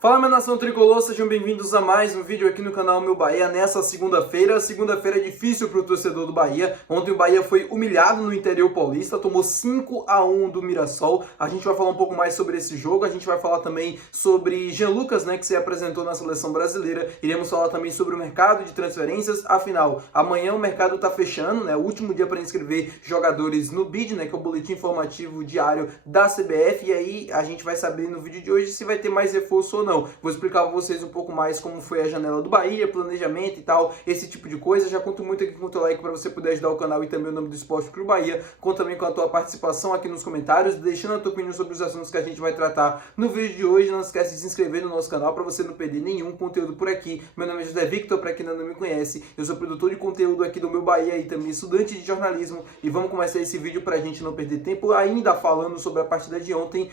Fala, minha nação tricolor, sejam bem-vindos a mais um vídeo aqui no canal Meu Bahia nessa segunda-feira. Segunda-feira é difícil para o torcedor do Bahia. Ontem o Bahia foi humilhado no interior paulista, tomou 5-1 do Mirassol. A gente vai falar um pouco mais sobre esse jogo, a gente vai falar também sobre Jean Lucas, que se apresentou na seleção brasileira. Iremos falar também sobre o mercado de transferências. Afinal, amanhã o mercado está fechando, o último dia para inscrever jogadores no BID, que é o Boletim Informativo Diário da CBF. E aí a gente vai saber no vídeo de hoje se vai ter mais reforço ou não. Vou explicar para vocês um pouco mais como foi a janela do Bahia, planejamento e tal, esse tipo de coisa. Já conto muito aqui com o teu like para você poder ajudar o canal e também o nome do Esporte Clube Bahia. Conto também com a tua participação aqui nos comentários, deixando a tua opinião sobre os assuntos que a gente vai tratar no vídeo de hoje. Não esquece de se inscrever no nosso canal para você não perder nenhum conteúdo por aqui. Meu nome é José Victor, para quem ainda não me conhece. Eu sou produtor de conteúdo aqui do Meu Bahia e também estudante de jornalismo. E vamos começar esse vídeo para a gente não perder tempo, ainda falando sobre a partida de ontem.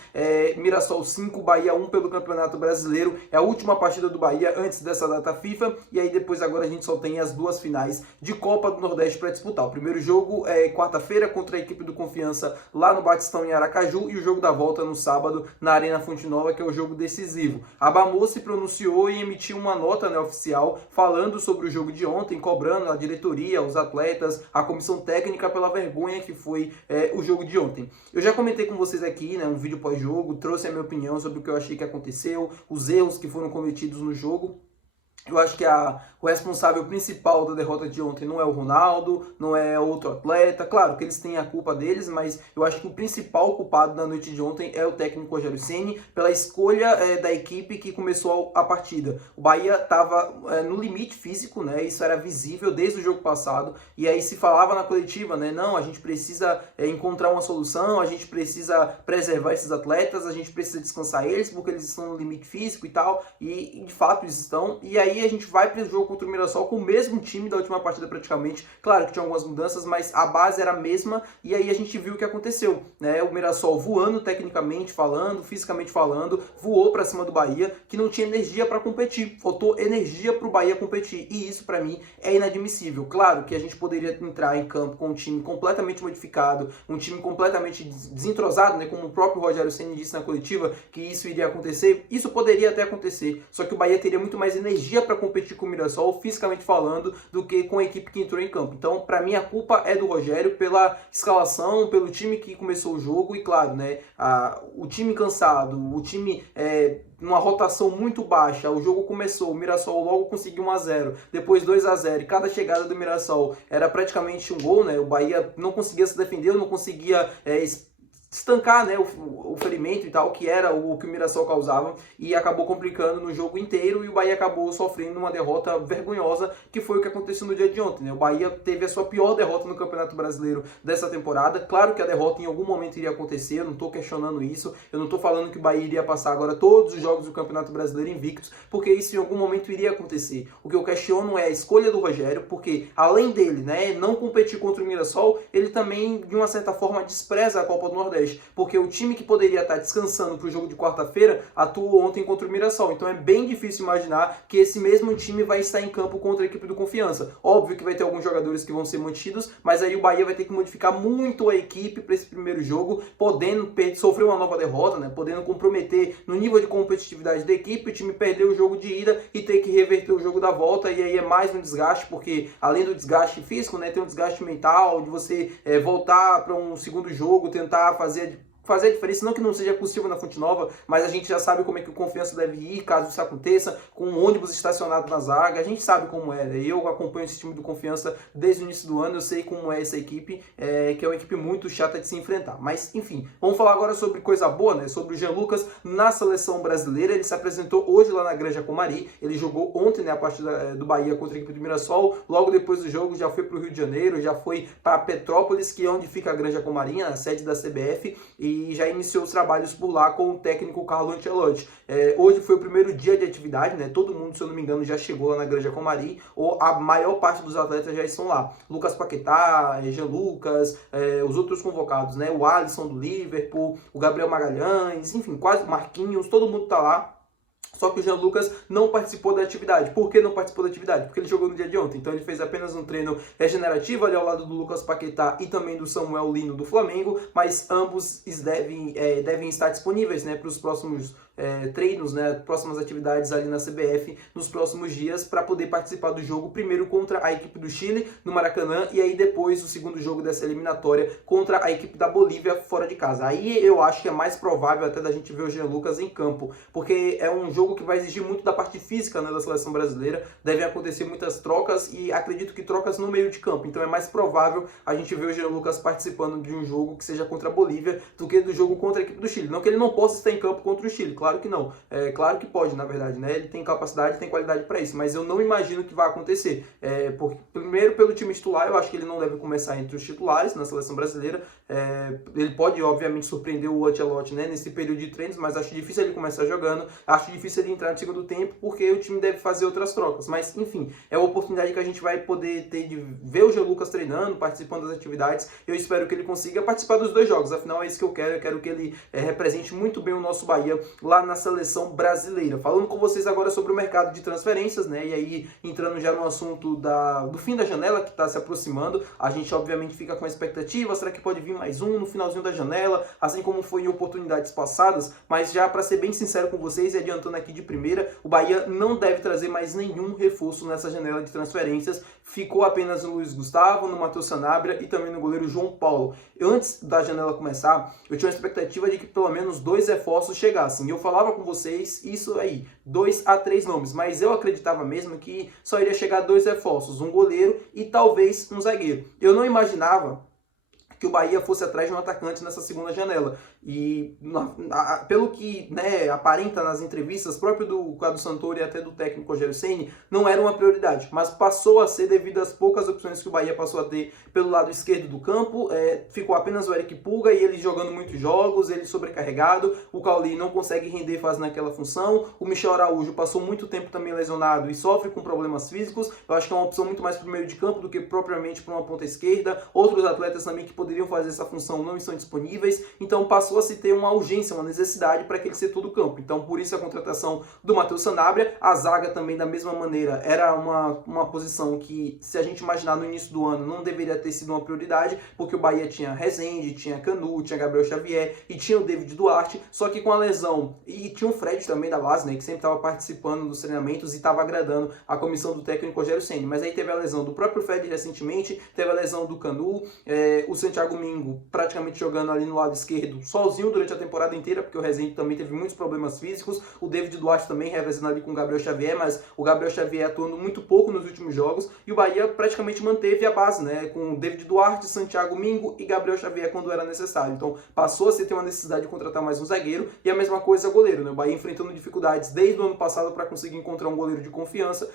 Mirassol 5, Bahia 1 pelo Campeonato Brasileiro. É a última partida do Bahia antes dessa data FIFA, e aí depois agora a gente só tem as duas finais de Copa do Nordeste para disputar. O primeiro jogo é quarta-feira contra a equipe do Confiança lá no Batistão em Aracaju, e o jogo da volta no sábado na Arena Fonte Nova, que é o jogo decisivo. A Bamô se pronunciou e emitiu uma nota oficial falando sobre o jogo de ontem, cobrando a diretoria, os atletas, a comissão técnica pela vergonha que foi o jogo de ontem. Eu já comentei com vocês aqui, um vídeo pós-jogo, trouxe a minha opinião sobre o que eu achei que aconteceu, os erros que foram cometidos no jogo. Eu acho que o responsável principal da derrota de ontem não é o Ronaldo, não é outro atleta. Claro que eles têm a culpa deles, mas eu acho que o principal culpado da noite de ontem é o técnico Rogério Ceni, pela escolha da equipe que começou a partida. O Bahia estava no limite físico, isso era visível desde o jogo passado, e aí se falava na coletiva, não, a gente precisa encontrar uma solução, a gente precisa preservar esses atletas, a gente precisa descansar eles, porque eles estão no limite físico e tal, e de fato eles estão. E aí a gente vai para o jogo contra o Mirassol com o mesmo time da última partida praticamente. Claro que tinha algumas mudanças, mas a base era a mesma, e aí a gente viu o que aconteceu, O Mirassol voando tecnicamente falando, fisicamente falando, voou para cima do Bahia, que não tinha energia para competir. Faltou energia para o Bahia competir, e isso para mim é inadmissível. Claro que a gente poderia entrar em campo com um time completamente modificado, um time completamente desentrosado, como o próprio Rogério Ceni disse na coletiva, que isso iria acontecer. Isso poderia até acontecer, só que o Bahia teria muito mais energia para competir com o Mirassol, fisicamente falando, do que com a equipe que entrou em campo. Então, para mim, a culpa é do Rogério pela escalação, pelo time que começou o jogo e, claro, o time cansado, o time numa rotação muito baixa. O jogo começou, o Mirassol logo conseguiu 1-0, depois 2-0, e cada chegada do Mirassol era praticamente um gol, O Bahia não conseguia se defender, não conseguia estancar o ferimento e tal, que era o que o Mirassol causava, e acabou complicando no jogo inteiro, e o Bahia acabou sofrendo uma derrota vergonhosa, que foi o que aconteceu no dia de ontem. O Bahia teve a sua pior derrota no Campeonato Brasileiro dessa temporada. Claro que a derrota em algum momento iria acontecer, eu não estou questionando isso, eu não estou falando que o Bahia iria passar agora todos os jogos do Campeonato Brasileiro invictos, porque isso em algum momento iria acontecer. O que eu questiono é a escolha do Rogério, porque além dele não competir contra o Mirassol, ele também, de uma certa forma, despreza a Copa do Nordeste, porque o time que poderia estar descansando para o jogo de quarta-feira atuou ontem contra o Mirassol. Então é bem difícil imaginar que esse mesmo time vai estar em campo contra a equipe do Confiança. Óbvio que vai ter alguns jogadores que vão ser mantidos, mas aí o Bahia vai ter que modificar muito a equipe para esse primeiro jogo, podendo sofrer uma nova derrota, podendo comprometer no nível de competitividade da equipe, o time perder o jogo de ida e ter que reverter o jogo da volta, e aí é mais um desgaste, porque além do desgaste físico, tem um desgaste mental, de você voltar para um segundo jogo, tentar fazer a diferença, não que não seja possível na Fonte Nova, mas a gente já sabe como é que o Confiança deve ir, caso isso aconteça, com um ônibus estacionado na zaga, a gente sabe como é, Eu acompanho esse time do Confiança desde o início do ano, eu sei como é essa equipe, que é uma equipe muito chata de se enfrentar. Mas, enfim, vamos falar agora sobre coisa boa, sobre o Jean Lucas na seleção brasileira. Ele se apresentou hoje lá na Granja Comari, ele jogou ontem, a partida do Bahia contra a equipe do Mirassol, logo depois do jogo já foi para o Rio de Janeiro, já foi para Petrópolis, que é onde fica a Granja Comari, a sede da CBF, e já iniciou os trabalhos por lá com o técnico Carlo Ancelotti. Hoje foi o primeiro dia de atividade, todo mundo, se eu não me engano, já chegou lá na Granja Comari, ou a maior parte dos atletas já estão lá. Lucas Paquetá, Jean Lucas, os outros convocados, o Alisson do Liverpool, o Gabriel Magalhães, enfim, quase Marquinhos, todo mundo está lá. Só que o Jean Lucas não participou da atividade. Por que não participou da atividade? Porque ele jogou no dia de ontem. Então ele fez apenas um treino regenerativo ali ao lado do Lucas Paquetá e também do Samuel Lino do Flamengo, mas ambos devem estar disponíveis, para os próximos treinos, né, próximas atividades ali na CBF nos próximos dias para poder participar do jogo, primeiro contra a equipe do Chile no Maracanã e aí depois o segundo jogo dessa eliminatória contra a equipe da Bolívia fora de casa. Aí eu acho que é mais provável até da gente ver o Jean Lucas em campo, porque é um jogo que vai exigir muito da parte física, né, da seleção brasileira, devem acontecer muitas trocas e acredito que trocas no meio de campo, então é mais provável a gente ver o Jean Lucas participando de um jogo que seja contra a Bolívia do que do jogo contra a equipe do Chile. Não que ele não possa estar em campo contra o Chile, claro que não, claro que pode, na verdade, né, ele tem capacidade, tem qualidade para isso, mas eu não imagino que vai acontecer, porque primeiro pelo time titular, eu acho que ele não deve começar entre os titulares na seleção brasileira, ele pode obviamente surpreender o Ancelotti, né, nesse período de treinos, mas acho difícil ele começar jogando, acho difícil ele entrar no segundo tempo, porque o time deve fazer outras trocas, mas enfim, é a oportunidade que a gente vai poder ter de ver o Jean Lucas treinando, participando das atividades, eu espero que ele consiga participar dos dois jogos, afinal é isso que eu quero que ele represente muito bem o nosso Bahia lá na seleção brasileira. Falando com vocês agora sobre o mercado de transferências, né, e aí entrando já no assunto do fim da janela que está se aproximando, a gente obviamente fica com a expectativa, será que pode vir mais um no finalzinho da janela, assim como foi em oportunidades passadas, mas já para ser bem sincero com vocês e adiantando aqui de primeira, o Bahia não deve trazer mais nenhum reforço nessa janela de transferências, ficou apenas no Luiz Gustavo, no Matheus Sanabria e também no goleiro João Paulo. Antes da janela começar, eu tinha uma expectativa de que pelo menos 2 reforços chegassem, eu falava com vocês isso aí, 2 a 3 nomes, mas eu acreditava mesmo que só iria chegar 2 reforços, um goleiro e talvez um zagueiro. Eu não imaginava que o Bahia fosse atrás de um atacante nessa segunda janela. E pelo que, né, aparenta nas entrevistas, próprio do Cadu Santoro e até do técnico Rogério Ceni, não era uma prioridade, mas passou a ser devido às poucas opções que o Bahia passou a ter pelo lado esquerdo do campo. Ficou apenas o Eric Pulga e ele jogando muitos jogos, ele sobrecarregado, o Cauli não consegue render fazendo aquela função, o Michel Araújo passou muito tempo também lesionado e sofre com problemas físicos. Eu acho que é uma opção muito mais para o meio de campo do que propriamente para uma ponta esquerda. Outros atletas também que poderiam fazer essa função não estão disponíveis, então passou a se ter uma urgência, uma necessidade para aquele setor do campo. Então por isso a contratação do Matheus Sanabria, a zaga também da mesma maneira, era uma posição que, se a gente imaginar no início do ano, não deveria ter sido uma prioridade, porque o Bahia tinha Rezende, tinha Canu, tinha Gabriel Xavier e tinha o David Duarte, só que com a lesão, e tinha o Fred também da base, né, que sempre estava participando dos treinamentos e estava agradando a comissão do técnico Rogério Ceni, mas aí teve a lesão do próprio Fred recentemente, teve a lesão do Canu, o Santiago Mingo praticamente jogando ali no lado esquerdo sozinho durante a temporada inteira, porque o Rezende também teve muitos problemas físicos, o David Duarte também revezando ali com o Gabriel Xavier, mas o Gabriel Xavier atuando muito pouco nos últimos jogos, e o Bahia praticamente manteve a base, né, com o David Duarte, Santiago Mingo e Gabriel Xavier quando era necessário. Então passou a se ter uma necessidade de contratar mais um zagueiro, e a mesma coisa goleiro, né, o Bahia enfrentando dificuldades desde o ano passado para conseguir encontrar um goleiro de confiança.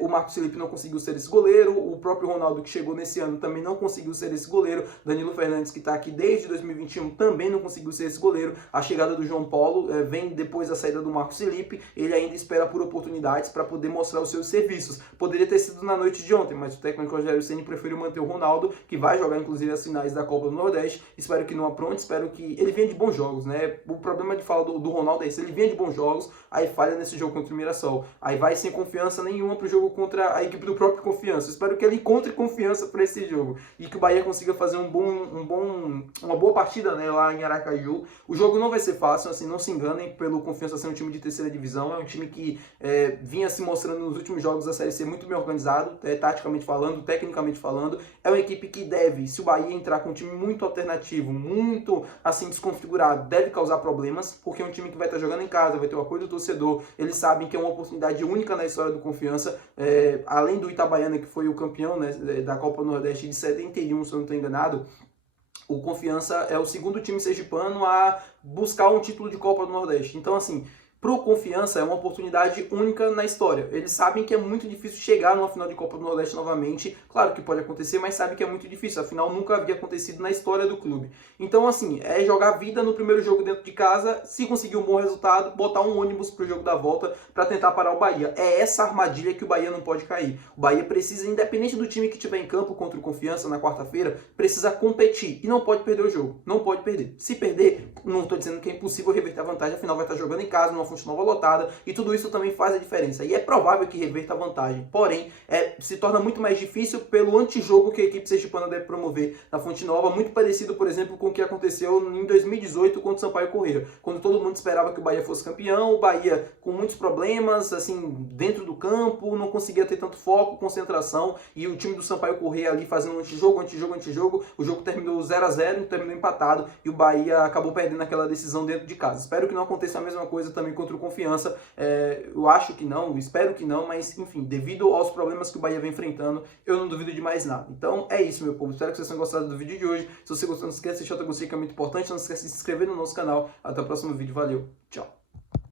O Marcos Felipe não conseguiu ser esse goleiro, o próprio Ronaldo que chegou nesse ano também não conseguiu ser esse goleiro, Danilo Fernandes que está aqui desde 2021 também não conseguiu ser esse goleiro, a chegada do João Paulo vem depois da saída do Marcos Felipe, ele ainda espera por oportunidades para poder mostrar os seus serviços. Poderia ter sido na noite de ontem, mas o técnico Rogério Ceni preferiu manter o Ronaldo, que vai jogar inclusive as finais da Copa do Nordeste. Espero que não apronte, espero que ele venha de bons jogos, né? O problema de falar do Ronaldo é esse, ele vinha de bons jogos, aí falha nesse jogo contra o Mirassol, aí vai sem confiança nenhuma pro jogo contra a equipe do próprio Confiança. Espero que ele encontre confiança para esse jogo e que o Bahia consiga fazer uma boa partida, né, lá em Aracaju. O jogo não vai ser fácil, assim, não se enganem pelo Confiança ser um time de terceira divisão, é um time que vinha se mostrando nos últimos jogos da Série C muito bem organizado, taticamente falando, tecnicamente falando. É uma equipe que deve, se o Bahia entrar com um time muito alternativo, muito assim desconfigurado, deve causar problemas, porque é um time que vai estar jogando em casa, vai ter o apoio do torcedor, eles sabem que é uma oportunidade única na história do Confiança, além do Itabaiana, que foi o campeão, né, da Copa do Nordeste de 71, se eu não estou enganado. O Confiança é o segundo time sergipano a buscar um título de Copa do Nordeste. Então, assim, pro Confiança é uma oportunidade única na história. Eles sabem que é muito difícil chegar numa final de Copa do Nordeste novamente. Claro que pode acontecer, mas sabe que é muito difícil. Afinal, nunca havia acontecido na história do clube. Então, assim, é jogar vida no primeiro jogo dentro de casa. Se conseguir um bom resultado, botar um ônibus pro jogo da volta para tentar parar o Bahia. É essa armadilha que o Bahia não pode cair. O Bahia precisa, independente do time que tiver em campo contra o Confiança na quarta-feira, precisa competir. E não pode perder o jogo. Não pode perder. Se perder, não estou dizendo que é impossível reverter a vantagem. Afinal, vai estar jogando em casa, numa Fonte Nova lotada, e tudo isso também faz a diferença. E é provável que reverta a vantagem, porém, se torna muito mais difícil pelo antijogo que a equipe sergipana deve promover na Fonte Nova, muito parecido, por exemplo, com o que aconteceu em 2018 contra o Sampaio Corrêa, quando todo mundo esperava que o Bahia fosse campeão, o Bahia com muitos problemas, assim, dentro do campo, não conseguia ter tanto foco, concentração, e o time do Sampaio Corrêa ali fazendo antijogo, o jogo terminou 0-0, terminou empatado, e o Bahia acabou perdendo aquela decisão dentro de casa. Espero que não aconteça a mesma coisa também contra o Confiança, eu acho que não, espero que não, mas enfim, devido aos problemas que o Bahia vem enfrentando, eu não duvido de mais nada. Então é isso, meu povo, espero que vocês tenham gostado do vídeo de hoje. Se você gostou, não esquece de deixar o gostei, que é muito importante, não esquece de se inscrever no nosso canal. Até o próximo vídeo, valeu, tchau!